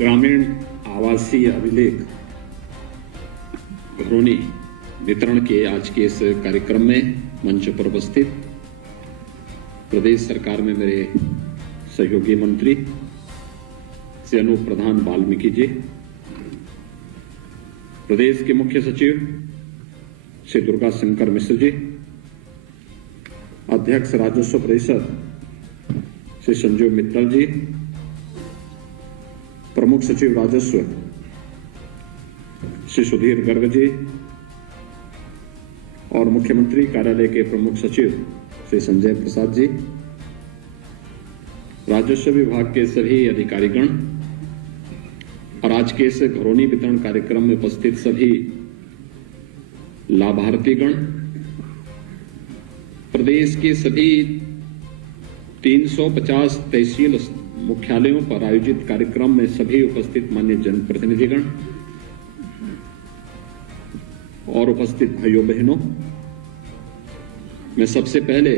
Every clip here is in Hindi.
ग्रामीण आवासीय अभिलेख घरौनी वितरण के आज के इस कार्यक्रम में मंच पर उपस्थित प्रदेश सरकार में मेरे सहयोगी मंत्री श्री अनूप प्रधान वाल्मीकि जी, प्रदेश के मुख्य सचिव श्री दुर्गा शंकर मिश्र जी, अध्यक्ष राजस्व परिषद श्री संजीव मित्तल जी, प्रमुख सचिव राजस्व श्री सुधीर गर्ग जी और मुख्यमंत्री कार्यालय के प्रमुख सचिव श्री संजय प्रसाद जी, राजस्व विभाग के सभी अधिकारीगण और आज के इस घरौनी वितरण कार्यक्रम में उपस्थित सभी लाभार्थीगण, प्रदेश के सभी 350 तहसील मुख्यालयों पर आयोजित कार्यक्रम में सभी उपस्थित मान्य जनप्रतिनिधिगण और उपस्थित भाइयों बहनों, मैं सबसे पहले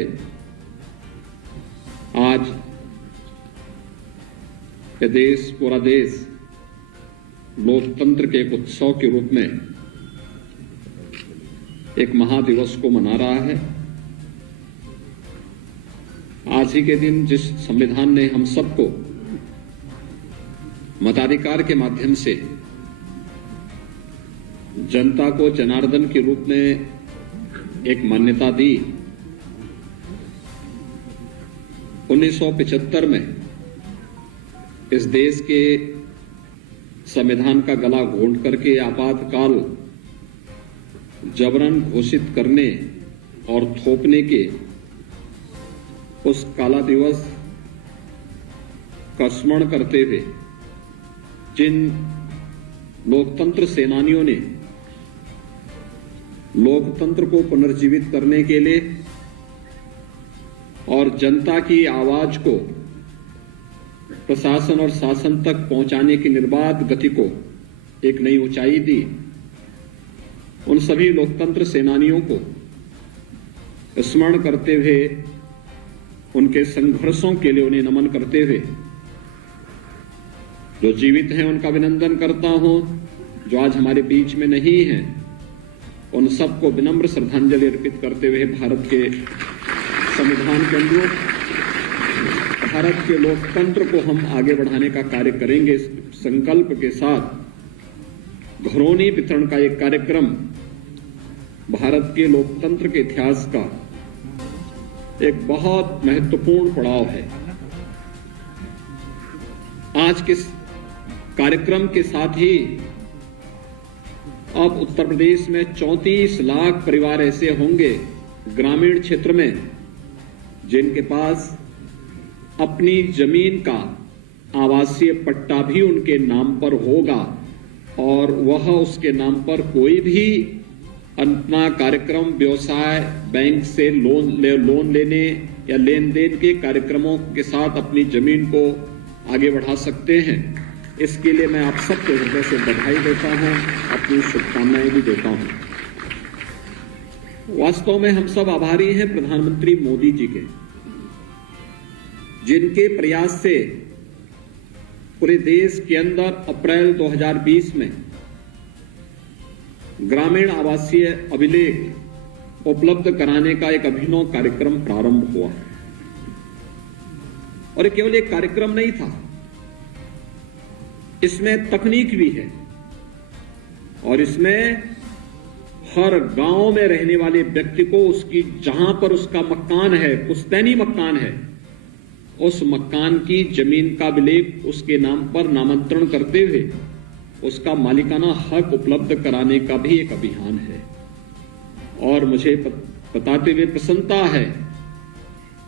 आज पूरा देश लोकतंत्र के एक उत्सव के रूप में एक महादिवस को मना रहा है। आज ही के दिन जिस संविधान ने हम सबको मताधिकार के माध्यम से जनता को जनार्दन के रूप में एक मान्यता दी, 1975 में इस देश के संविधान का गला घोंट करके आपातकाल जबरन घोषित करने और थोपने के उस काला दिवस का स्मरण करते हुए जिन लोकतंत्र सेनानियों ने लोकतंत्र को पुनर्जीवित करने के लिए और जनता की आवाज को प्रशासन और शासन तक पहुंचाने की निर्बाध गति को एक नई ऊंचाई दी, उन सभी लोकतंत्र सेनानियों को स्मरण करते हुए, उनके संघर्षों के लिए उन्हें नमन करते हुए, जो जीवित हैं उनका अभिनंदन करता हूं, जो आज हमारे बीच में नहीं हैं उन सबको विनम्र श्रद्धांजलि अर्पित करते हुए भारत के संविधान के अनुरूप भारत के लोकतंत्र को हम आगे बढ़ाने का कार्य करेंगे। इस संकल्प के साथ घरौनी वितरण का एक कार्यक्रम भारत के लोकतंत्र के इतिहास का एक बहुत महत्वपूर्ण पड़ाव है। आज के कार्यक्रम के साथ ही अब उत्तर प्रदेश में 34 लाख परिवार ऐसे होंगे ग्रामीण क्षेत्र में जिनके पास अपनी जमीन का आवासीय पट्टा भी उनके नाम पर होगा और वह उसके नाम पर कोई भी अपना कार्यक्रम, व्यवसाय, बैंक से लोन लेने या लेन देन के कार्यक्रमों के साथ अपनी जमीन को आगे बढ़ा सकते हैं। इसके लिए मैं आप सबको हृदय से बधाई देता हूं, अपनी शुभकामनाएं भी देता हूं। वास्तव में हम सब आभारी हैं प्रधानमंत्री मोदी जी के, जिनके प्रयास से पूरे देश के अंदर अप्रैल 2020 में ग्रामीण आवासीय अभिलेख उपलब्ध कराने का एक अभिनव कार्यक्रम प्रारंभ हुआ और ये केवल एक कार्यक्रम नहीं था, इसमें तकनीक भी है और इसमें हर गांव में रहने वाले व्यक्ति को उसकी जहां पर उसका मकान है, पुश्तैनी मकान है, उस मकान की जमीन का अभिलेख उसके नाम पर नामांतरण करते हुए उसका मालिकाना हक उपलब्ध कराने का भी एक अभियान है। और मुझे बताते हुए प्रसन्नता है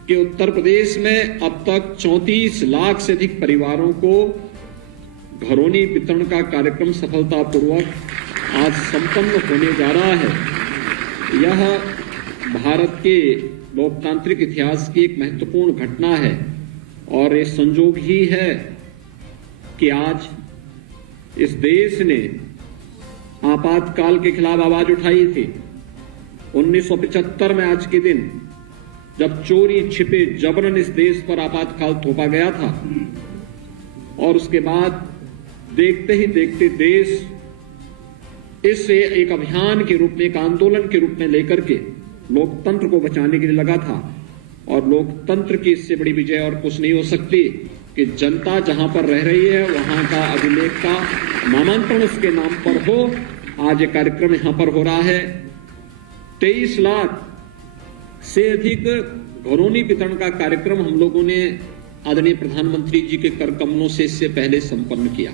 कि उत्तर प्रदेश में अब तक 34 लाख से अधिक परिवारों को घरौनी वितरण का कार्यक्रम सफलतापूर्वक आज संपन्न होने जा रहा है। यह भारत के लोकतांत्रिक इतिहास की एक महत्वपूर्ण घटना है और ये संजोग ही है कि आज इस देश ने आपातकाल के खिलाफ आवाज उठाई थी। 1975 में आज के दिन जब चोरी छिपे जबरन इस देश पर आपातकाल थोपा गया था और उसके बाद देखते ही देखते देश इससे एक अभियान के रूप में, एक आंदोलन के रूप में लेकर के लोकतंत्र को बचाने के लिए लगा था। और लोकतंत्र की इससे बड़ी विजय और कुछ नहीं हो सकती कि जनता जहां पर रह रही है वहां का अभिलेख का नामांतरण उसके नाम पर हो। आज ये कार्यक्रम यहां पर हो रहा है। 23 लाख से अधिक घरौनी वितरण का कार्यक्रम हम लोगों ने आदरणीय प्रधानमंत्री जी के कर कमलों से इससे पहले संपन्न किया।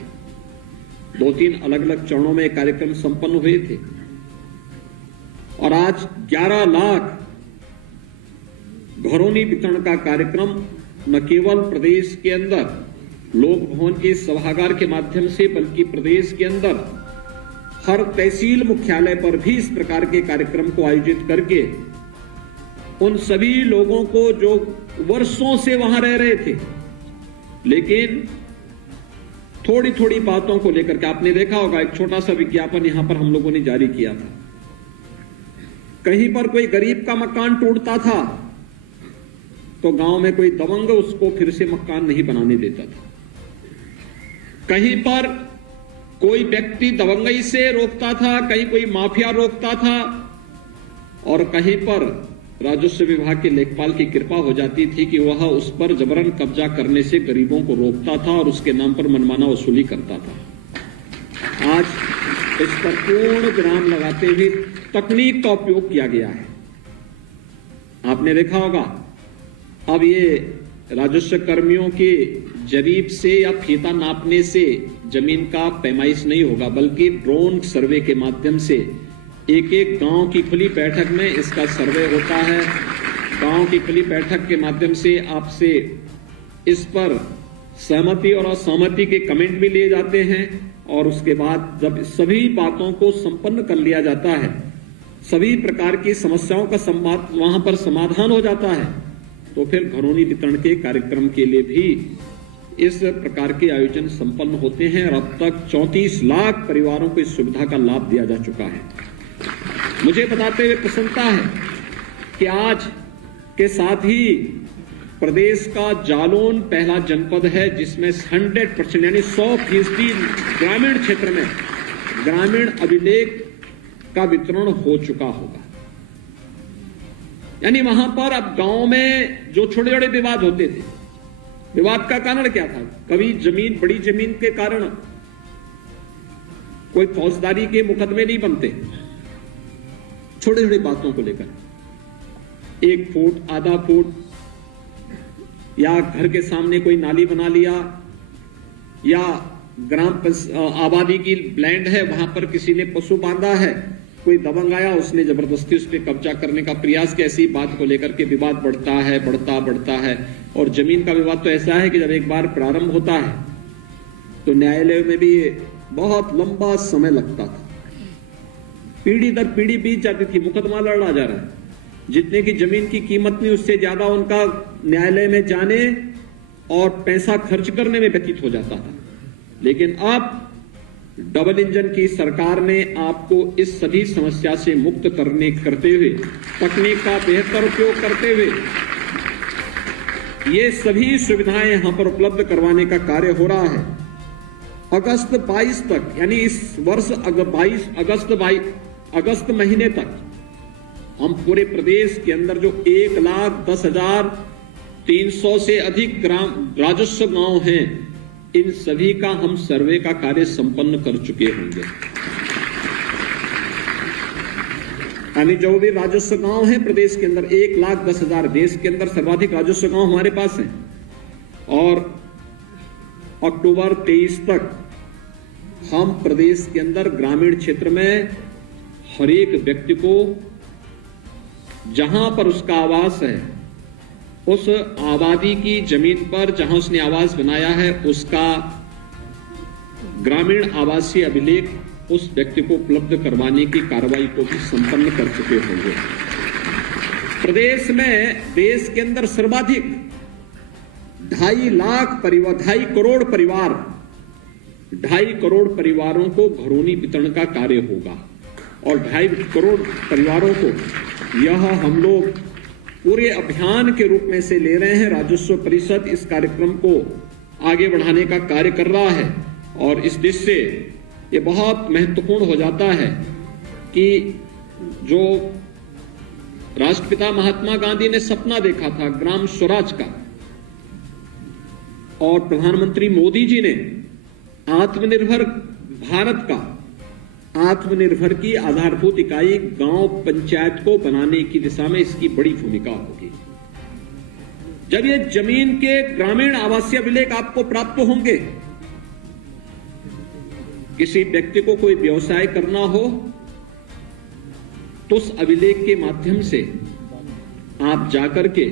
2-3 अलग अलग चरणों में कार्यक्रम संपन्न हुए थे और आज 11 लाख घरौनी वितरण का कार्यक्रम न केवल प्रदेश के अंदर लोक भवन के सभागार के माध्यम से, बल्कि प्रदेश के अंदर हर तहसील मुख्यालय पर भी इस प्रकार के कार्यक्रम को आयोजित करके उन सभी लोगों को जो वर्षों से वहां रह रहे थे, लेकिन थोड़ी थोड़ी बातों को लेकर के, आपने देखा होगा एक छोटा सा विज्ञापन यहां पर हम लोगों ने जारी किया था। कहीं पर कोई गरीब का मकान टूटता था तो गांव में कोई दबंग उसको फिर से मकान नहीं बनाने देता था। कहीं पर कोई व्यक्ति दबंगई से रोकता था, कहीं कोई माफिया रोकता था और कहीं पर राजस्व विभाग के लेखपाल की कृपा हो जाती थी कि वह उस पर जबरन कब्जा करने से गरीबों को रोकता था और उसके नाम पर मनमाना वसूली करता था। आज इस पर पूर्ण विराम लगाते हुए तकनीक का उपयोग किया गया है। आपने देखा होगा अब ये राजस्व कर्मियों के जरीब से या फीता नापने से जमीन का पैमाइश नहीं होगा, बल्कि ड्रोन सर्वे के माध्यम से एक एक गांव की खुली बैठक में इसका सर्वे होता है। गांव की खुली बैठक के माध्यम से आपसे इस पर सहमति और असहमति के कमेंट भी लिए जाते हैं और उसके बाद जब सभी बातों को संपन्न कर लिया जाता है, सभी प्रकार की समस्याओं का वहां पर समाधान हो जाता है, तो फिर घरौनी वितरण के कार्यक्रम के लिए भी इस प्रकार के आयोजन संपन्न होते हैं और अब तक 34 लाख परिवारों को इस सुविधा का लाभ दिया जा चुका है। मुझे बताते हुए प्रसन्नता है कि आज के साथ ही प्रदेश का जालौन पहला जनपद है जिसमें 100% यानी 100% ग्रामीण क्षेत्र में ग्रामीण अभिलेख का वितरण हो चुका होगा। यानी वहां पर अब गांव में जो छोटे छोटे विवाद होते थे, विवाद का कारण क्या था? कभी जमीन, बड़ी जमीन के कारण कोई फौजदारी के मुकदमे नहीं बनते, छोटे छोटे बातों को लेकर 1 फुट, आधा फुट, या घर के सामने कोई नाली बना लिया, या आबादी की लैंड है वहां पर किसी ने पशु बांधा है, कोई दबंग आया उसने जबरदस्ती उस पर कब्जा करने का प्रयास किया, ऐसी बात को लेकर के विवाद बढ़ता है। और जमीन का विवाद तो ऐसा है कि जब एक बार प्रारंभ होता है तो न्यायालय में भी बहुत लंबा समय लगता था, पीढ़ी दर पीढ़ी बीत जाती थी, मुकदमा लड़ा जा रहा है, जितने की जमीन की कीमत नहीं उससे ज्यादा उनका न्यायालय में जाने और पैसा खर्च करने में व्यतीत हो जाता था। लेकिन अब डबल इंजन की सरकार ने आपको इस सभी समस्या से मुक्त करते हुए, तकनीक का बेहतर उपयोग करते हुए ये सभी सुविधाएं यहां पर उपलब्ध करवाने का कार्य हो रहा है। अगस्त 22 तक, यानी इस वर्ष अगस्त महीने तक हम पूरे प्रदेश के अंदर जो 1,10,300 से अधिक राजस्व गांव हैं, इन सभी का हम सर्वे का कार्य संपन्न कर चुके होंगे। यानी जो भी राजस्व गांव है प्रदेश के अंदर 1,10,000, देश के अंदर सर्वाधिक राजस्व गांव हमारे पास हैं। और अक्टूबर 23 तक हम प्रदेश के अंदर ग्रामीण क्षेत्र में हर एक व्यक्ति को जहां पर उसका आवास है, उस आबादी की जमीन पर जहां उसने आवास बनाया है, उसका ग्रामीण आवासीय अभिलेख उस व्यक्ति को उपलब्ध करवाने की कार्रवाई को भी संपन्न कर चुके होंगे। प्रदेश में, देश के अंदर सर्वाधिक 2.5 करोड़ परिवारों को घरौनी वितरण का कार्य होगा और 2.5 करोड़ परिवारों को यह हम लोग पूरे अभियान के रूप में से ले रहे हैं। राजस्व परिषद इस कार्यक्रम को आगे बढ़ाने का कार्य कर रहा है और इस दृष्टि से ये बहुत महत्वपूर्ण हो जाता है कि जो राष्ट्रपिता महात्मा गांधी ने सपना देखा था ग्राम स्वराज का, और प्रधानमंत्री मोदी जी ने आत्मनिर्भर भारत का, आत्मनिर्भर की आधारभूत इकाई गांव पंचायत को बनाने की दिशा में इसकी बड़ी भूमिका होगी। जब ये जमीन के ग्रामीण आवासीय अभिलेख आपको प्राप्त होंगे, किसी व्यक्ति को कोई व्यवसाय करना हो तो उस अभिलेख के माध्यम से आप जाकर के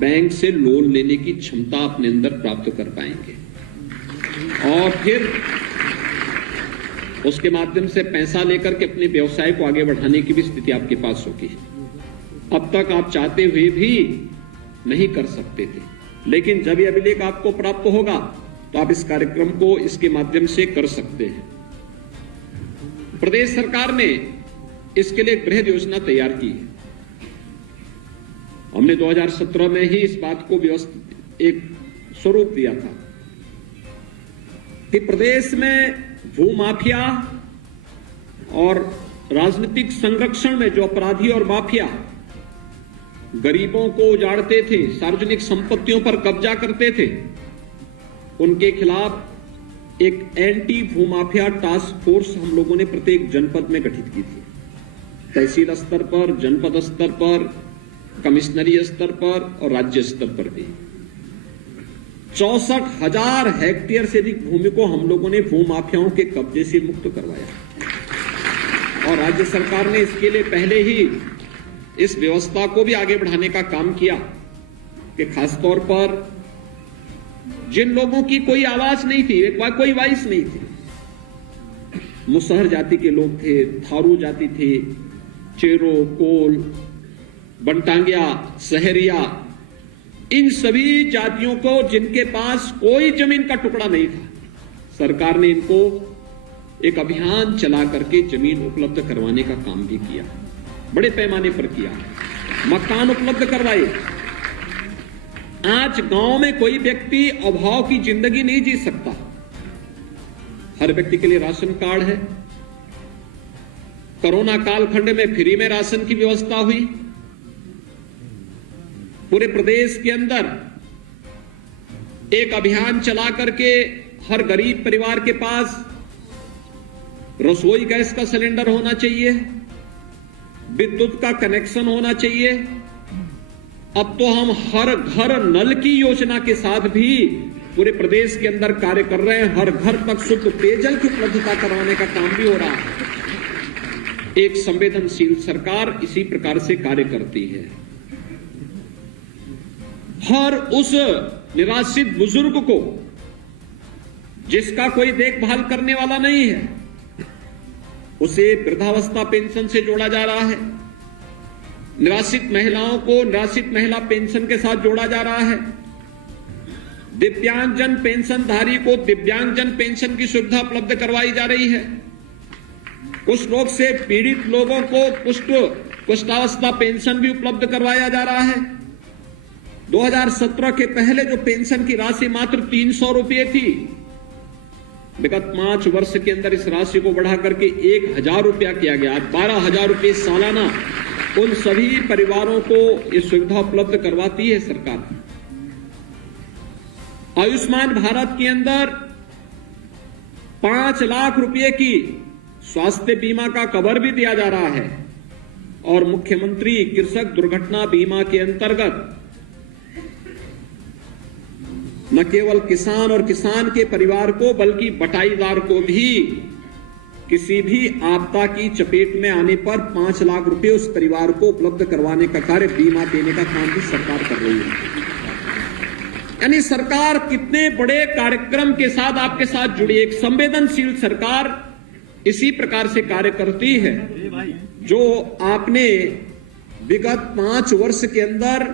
बैंक से लोन लेने की क्षमता अपने अंदर प्राप्त कर पाएंगे और फिर उसके माध्यम से पैसा लेकर के अपने व्यवसाय को आगे बढ़ाने की भी स्थिति आपके पास होगी। अब तक आप चाहते हुए भी नहीं कर सकते थे, लेकिन जब यह अभिलेख आपको प्राप्त होगा तो आप इस कार्यक्रम को इसके माध्यम से कर सकते हैं। प्रदेश सरकार ने इसके लिए एक बृहद योजना तैयार की है। हमने 2017 में ही इस बात को व्यवस्थित एक स्वरूप दिया था कि प्रदेश में भूमाफिया और राजनीतिक संरक्षण में जो अपराधी और माफिया गरीबों को उजाड़ते थे, सार्वजनिक संपत्तियों पर कब्जा करते थे, उनके खिलाफ एक एंटी भूमाफिया टास्क फोर्स हम लोगों ने प्रत्येक जनपद में गठित की थी। तहसील स्तर पर, जनपद स्तर पर, कमिश्नरी स्तर पर और राज्य स्तर पर भी 64,000 हेक्टेयर से अधिक भूमि को हम लोगों ने भूमाफियाओं के कब्जे से मुक्त करवाया और राज्य सरकार ने इसके लिए पहले ही इस व्यवस्था को भी आगे बढ़ाने का काम किया कि खासतौर पर जिन लोगों की कोई आवाज नहीं थी, कोई वॉइस नहीं थी, मुसहर जाति के लोग थे, थारू जाति थे, चेरो, कोल, बनटांगिया, सहरिया, इन सभी जातियों को जिनके पास कोई जमीन का टुकड़ा नहीं था, सरकार ने इनको एक अभियान चला करके जमीन उपलब्ध करवाने का काम भी किया, बड़े पैमाने पर किया, मकान उपलब्ध करवाए। आज गांव में कोई व्यक्ति अभाव की जिंदगी नहीं जी सकता। हर व्यक्ति के लिए राशन कार्ड है। कोरोना कालखंड में फ्री में राशन की व्यवस्था हुई। पूरे प्रदेश के अंदर एक अभियान चला करके हर गरीब परिवार के पास रसोई गैस का सिलेंडर होना चाहिए, विद्युत का कनेक्शन होना चाहिए। अब तो हम हर घर नल की योजना के साथ भी पूरे प्रदेश के अंदर कार्य कर रहे हैं। हर घर तक शुद्ध पेयजल की उपलब्धता करवाने का काम भी हो रहा है। एक संवेदनशील सरकार इसी प्रकार से कार्य करती है। हर उस निराश्रित बुजुर्ग को जिसका कोई देखभाल करने वाला नहीं है, उसे वृद्धावस्था पेंशन से जोड़ा जा रहा है। निराश्रित महिलाओं को निराश्रित महिला पेंशन के साथ जोड़ा जा रहा है। दिव्यांगजन पेंशनधारी को दिव्यांगजन पेंशन की सुविधा उपलब्ध करवाई जा रही है। कुष्ठ रोग से पीड़ित लोगों को कुष्ठावस्था पेंशन भी उपलब्ध करवाया जा रहा है। 2017 के पहले जो पेंशन की राशि मात्र 300 रुपये थी, विगत 5 वर्ष के अंदर इस राशि को बढ़ा करके 1000 रुपया किया गया। 12,000 रुपये सालाना उन सभी परिवारों को ये सुविधा उपलब्ध करवाती है सरकार। आयुष्मान भारत के अंदर 5 लाख रुपए की स्वास्थ्य बीमा का कवर भी दिया जा रहा है और मुख्यमंत्री कृषक दुर्घटना बीमा के अंतर्गत न केवल किसान और किसान के परिवार को बल्कि बटाईदार को भी किसी भी आपदा की चपेट में आने पर 5 लाख रुपए उस परिवार को उपलब्ध करवाने का कार्य, बीमा देने का काम भी सरकार कर रही है। यानी सरकार कितने बड़े कार्यक्रम के साथ आपके साथ जुड़ी, एक संवेदनशील सरकार इसी प्रकार से कार्य करती है जो आपने विगत 5 वर्ष के अंदर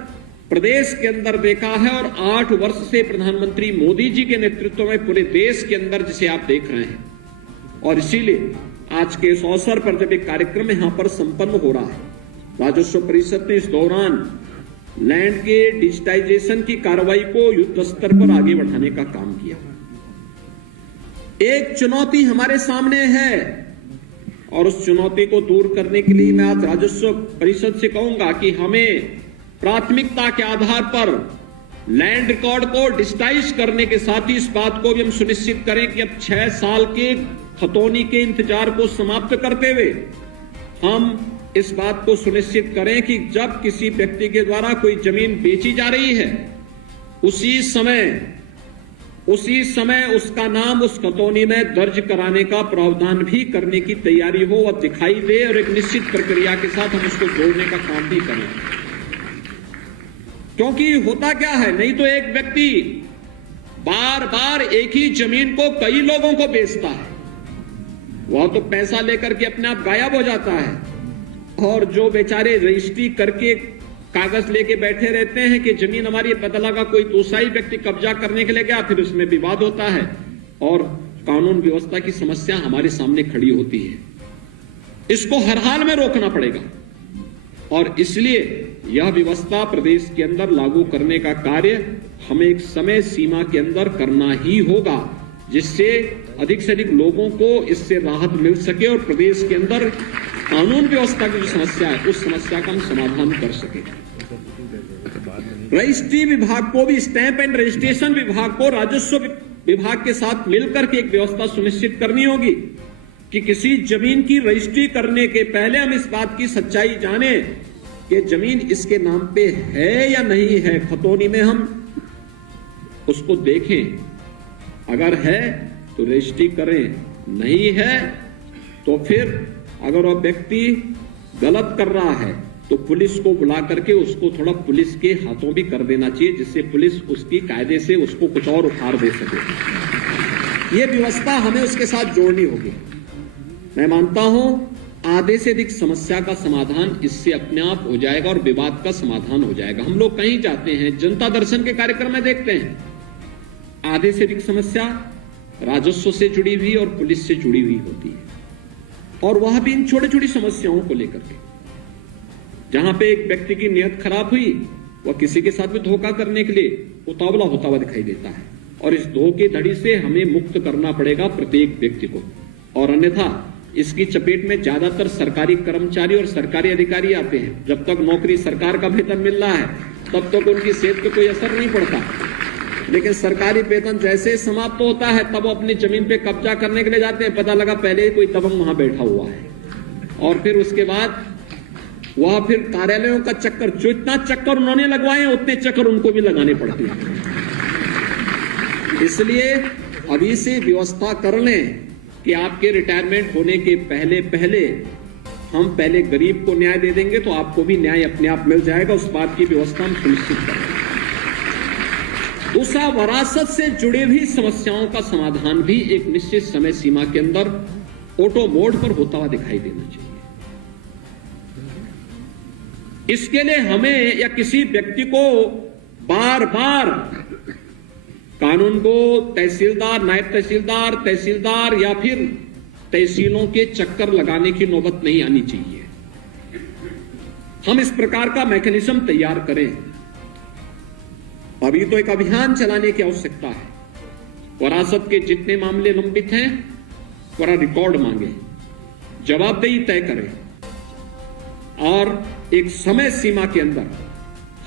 प्रदेश के अंदर देखा है और 8 वर्ष से प्रधानमंत्री मोदी जी के नेतृत्व में पूरे देश के अंदर जिसे आप देख रहे हैं। और इसीलिए आज के इस अवसर पर जब एक कार्यक्रम यहां पर संपन्न हो रहा है, राजस्व परिषद ने इस दौरान लैंड के डिजिटाइजेशन की कार्रवाई को युद्ध स्तर पर आगे बढ़ाने का काम किया। एक चुनौती हमारे सामने है और उस चुनौती को दूर करने के लिए मैं आज राजस्व परिषद से कहूंगा कि हमें प्राथमिकता के आधार पर लैंड रिकॉर्ड को डिजिटाइज करने के साथ ही इस बात को भी हम सुनिश्चित करें कि अब 6 साल के खतौनी के इंतजार को समाप्त करते हुए हम इस बात को सुनिश्चित करें कि जब किसी व्यक्ति के द्वारा कोई जमीन बेची जा रही है उसी समय उसका नाम उस खतौनी में दर्ज कराने का प्रावधान भी करने की तैयारी हो और दिखाई दे और एक निश्चित प्रक्रिया के साथ हम उसको जोड़ने का काम भी करें। क्योंकि होता क्या है, नहीं तो एक व्यक्ति बार बार एक ही जमीन को कई लोगों को बेचता है, वह तो पैसा लेकर के अपने आप गायब हो जाता है और जो बेचारे रजिस्ट्री करके कागज लेके बैठे रहते हैं कि जमीन हमारी, पता लगा कोई दूसरा ही व्यक्ति कब्जा करने के लिए गया, फिर उसमें विवाद होता है और कानून व्यवस्था की समस्या हमारे सामने खड़ी होती है। इसको हर हाल में रोकना पड़ेगा और इसलिए यह व्यवस्था प्रदेश के अंदर लागू करने का कार्य हमें एक समय सीमा के अंदर करना ही होगा, जिससे अधिक से अधिक लोगों को इससे राहत मिल सके और प्रदेश के अंदर कानून व्यवस्था की जो समस्या है उस समस्या का हम समाधान कर सके। रजिस्ट्री विभाग को भी, स्टैंप एंड रजिस्ट्रेशन विभाग को राजस्व विभाग के साथ मिलकर के एक व्यवस्था सुनिश्चित करनी होगी कि किसी जमीन की रजिस्ट्री करने के पहले हम इस बात की सच्चाई जाने कि जमीन इसके नाम पे है या नहीं है। खतौनी में हम उसको देखें, अगर है तो रजिस्ट्री करें, नहीं है तो फिर अगर वह व्यक्ति गलत कर रहा है तो पुलिस को बुला करके उसको थोड़ा पुलिस के हाथों भी कर देना चाहिए, जिससे पुलिस उसकी कायदे से उसको कुछ और उखाड़ दे सके। ये व्यवस्था हमें उसके साथ जोड़नी होगी। मैं मानता हूं आधे से अधिक समस्या का समाधान इससे अपने आप हो जाएगा और विवाद का समाधान हो जाएगा। हम लोग कहीं जाते हैं, जनता दर्शन के कार्यक्रम में देखते हैं, आधे से अधिक समस्या राजस्व से जुड़ी हुई और पुलिस से जुड़ी हुई होती है और वह भी इन छोटी छोटी समस्याओं को लेकर के, जहां पे एक व्यक्ति की नियत खराब हुई, वह किसी के साथ भी धोखा करने के लिए उतावला होता हुआ दिखाई देता है और इस धोखेधड़ी से हमें मुक्त करना पड़ेगा प्रत्येक व्यक्ति को। और अन्यथा इसकी चपेट में ज्यादातर सरकारी कर्मचारी और सरकारी अधिकारी आते हैं। जब तक नौकरी, सरकार का वेतन मिल रहा है तब तक उनकी सेहत पे कोई असर नहीं पड़ता, लेकिन सरकारी वेतन जैसे समाप्त होता है तब वो अपनी जमीन पे कब्जा करने के लिए जाते हैं। पता लगा पहले कोई दबंग वहां बैठा हुआ है और फिर उसके बाद वह फिर कार्यालयों का चक्कर, जो इतना चक्कर उन्होंने लगवाए उतने चक्कर उनको भी लगाने पड़ते हैं। इसलिए अभी से व्यवस्था कर लें कि आपके रिटायरमेंट होने के पहले हम पहले गरीब को न्याय दे देंगे तो आपको भी न्याय अपने आप मिल जाएगा। उस बात की व्यवस्था हम सुनिश्चित करेंगे। दूसरा, विरासत से जुड़ी हुई समस्याओं का समाधान भी एक निश्चित समय सीमा के अंदर ऑटो मोड पर होता हुआ दिखाई देना चाहिए। इसके लिए हमें या किसी व्यक्ति को बार बार कानून को तहसीलदार, नायब तहसीलदार, तहसीलदार या फिर तहसीलों के चक्कर लगाने की नौबत नहीं आनी चाहिए। हम इस प्रकार का मैकेनिज्म तैयार करें। अभी तो एक अभियान चलाने की आवश्यकता है। विरासत के जितने मामले लंबित हैं पूरा रिकॉर्ड मांगे, जवाबदेही तय करें और एक समय सीमा के अंदर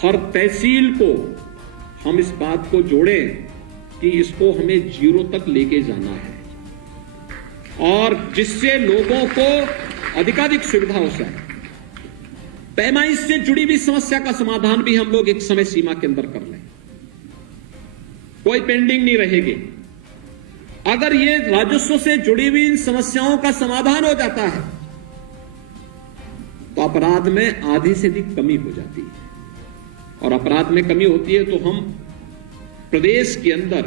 हर तहसील को हम इस बात को जोड़ें कि इसको हमें 0 तक लेके जाना है और जिससे लोगों को अधिकाधिक सुविधा हो सके। पैमाइश से जुड़ी हुई समस्या का समाधान भी हम लोग एक समय सीमा के अंदर कर लें, कोई पेंडिंग नहीं रहेगी। अगर ये राजस्व से जुड़ी हुई इन समस्याओं का समाधान हो जाता है तो अपराध में आधी से अधिक कमी हो जाती है और अपराध में कमी होती है तो हम प्रदेश के अंदर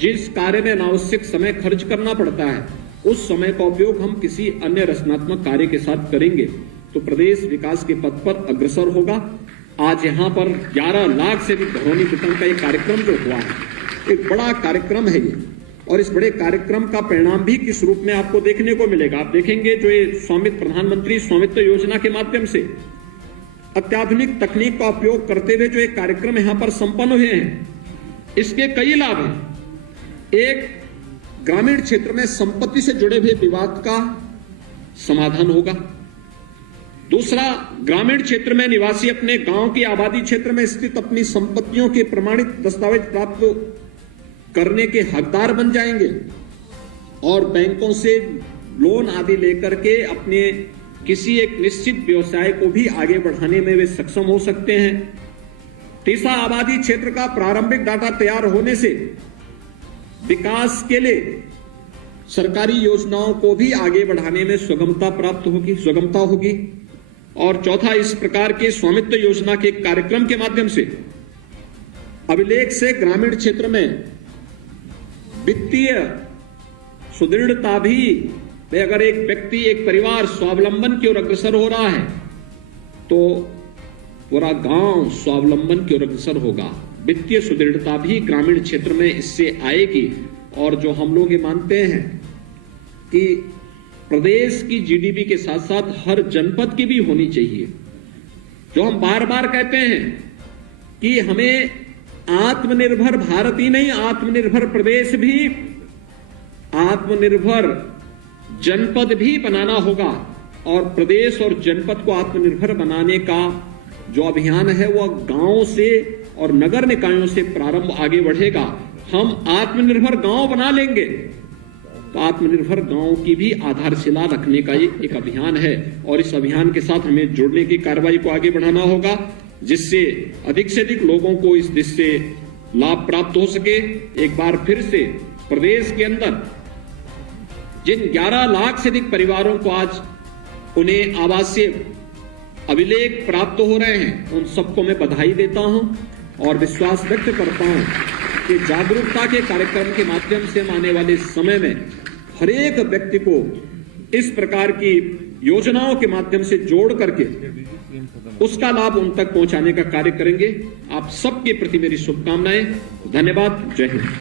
जिस कार्य में अनावश्यक समय खर्च करना पड़ता है उस समय का उपयोग हम किसी अन्य रचनात्मक कार्य के साथ करेंगे तो प्रदेश विकास के पथ पर अग्रसर होगा। आज यहां पर 11 लाख से भी घरौनी वितरण का एक कार्यक्रम जो हुआ है, एक बड़ा कार्यक्रम है ये और इस बड़े कार्यक्रम का परिणाम भी किस रूप में आपको देखने को मिलेगा। आप देखेंगे जो ये प्रधानमंत्री स्वामित्व योजना के माध्यम से अत्याधुनिक तकनीक का उपयोग करते हुए जो एक कार्यक्रम यहां पर संपन्न हुए हैं, इसके कई लाभ हैं। एक, ग्रामीण क्षेत्र में संपत्ति से जुड़े हुए विवाद का समाधान होगा। दूसरा, ग्रामीण क्षेत्र में निवासी अपने गांव की आबादी क्षेत्र में स्थित अपनी संपत्तियों के प्रमाणित दस्तावेज प्राप्त करने के हकदार बन जाएंगे और बैंकों से लोन आदि लेकर के अपने किसी एक निश्चित व्यवसाय को भी आगे बढ़ाने में वे सक्षम हो सकते हैं। तीसरा, आबादी क्षेत्र का प्रारंभिक डाटा तैयार होने से विकास के लिए सरकारी योजनाओं को भी आगे बढ़ाने में सुगमता होगी। और चौथा, इस प्रकार के स्वामित्व योजना के कार्यक्रम के माध्यम से अभिलेख से ग्रामीण क्षेत्र में वित्तीय सुदृढ़ता भी, अगर एक व्यक्ति, एक परिवार स्वावलंबन की ओर अग्रसर हो रहा है तो पूरा गांव स्वावलंबन की ओर अग्रसर होगा। वित्तीय सुदृढ़ता भी ग्रामीण क्षेत्र में इससे आएगी। और जो हम लोग ये मानते हैं कि प्रदेश की जीडीपी के साथ साथ हर जनपद की भी होनी चाहिए। जो हम बार बार कहते हैं कि हमें आत्मनिर्भर भारत ही नहीं, आत्मनिर्भर प्रदेश भी, आत्मनिर्भर जनपद भी बनाना होगा। और प्रदेश और जनपद को आत्मनिर्भर बनाने का जो अभियान है वह गांव से और नगर निकायों से प्रारंभ आगे बढ़ेगा। हम आत्मनिर्भर गांव बना लेंगे तो आत्मनिर्भर गांव की भी आधारशिला रखने का एक अभियान है और इस अभियान के साथ हमें जुड़ने की कार्रवाई को आगे बढ़ाना होगा, जिससे अधिक से अधिक लोगों को इस दिशा से लाभ प्राप्त हो सके। एक बार फिर से प्रदेश के अंदर जिन 11 लाख से अधिक परिवारों को आज उन्हें आवासीय अभिलेख प्राप्त हो रहे हैं, उन सबको मैं बधाई देता हूं और विश्वास व्यक्त करता हूं कि जागरूकता के कार्यक्रम के माध्यम से आने वाले समय में हर एक व्यक्ति को इस प्रकार की योजनाओं के माध्यम से जोड़ करके उसका लाभ उन तक पहुंचाने का कार्य करेंगे। आप सबके प्रति मेरी शुभकामनाएं। धन्यवाद। जय हिंद।